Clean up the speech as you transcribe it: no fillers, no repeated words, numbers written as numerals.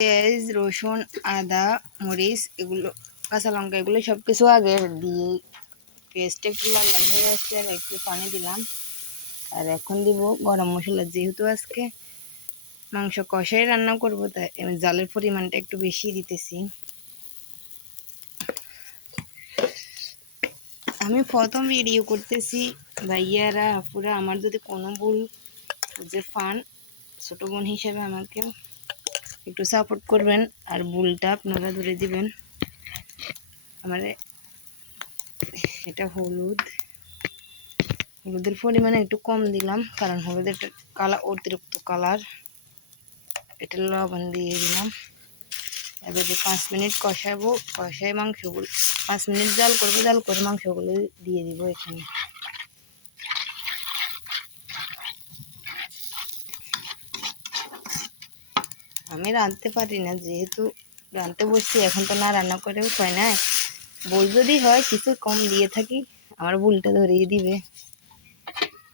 পেঁয়াজ, রসুন, আদা, মরিচ, এগুলো কাঁচা লঙ্কা, এগুলো সব কিছু আগে দিয়ে পেস্টটা একটু লাল লাল হয়ে আসছে আর একটু পানি দিলাম। আর এখন দিব গরম মশলা। যেহেতু আজকে মাংস কষাই রান্না করবো, তাই জালের পরিমাণটা একটু বেশি দিতেছি। আমি প্রথম ভিডিও করতেছি, ভাইয়ারা আপুরা আমার যদি কোনো ভুল যে ফান, ছোটো বোন হিসেবে আমাকে একটু সাপোর্ট করবেন আর ভুলটা আপনারা ধরে দিবেন। আমার এটা হলুদের পরিমাণে একটু কম দিলাম, কারণ হলুদের কালার অতিরিক্ত কালার। এটা লবণ দিয়ে দিলাম। এবারে 5 মিনিট কষাবো, কষায় মাংসগুলো 5 মিনিট জাল করবো, জাল করে মাংসগুলো দিয়ে দিব এখানে। আমি রাঁধতে পারি না, যেহেতু রাঁধতে বসছি, এখন তো না রান্না করে উপায় নাই। ভুল যদি হয় কিছু কম দিয়ে থাকি, আমার ভুলটা ধরিয়ে দিবে।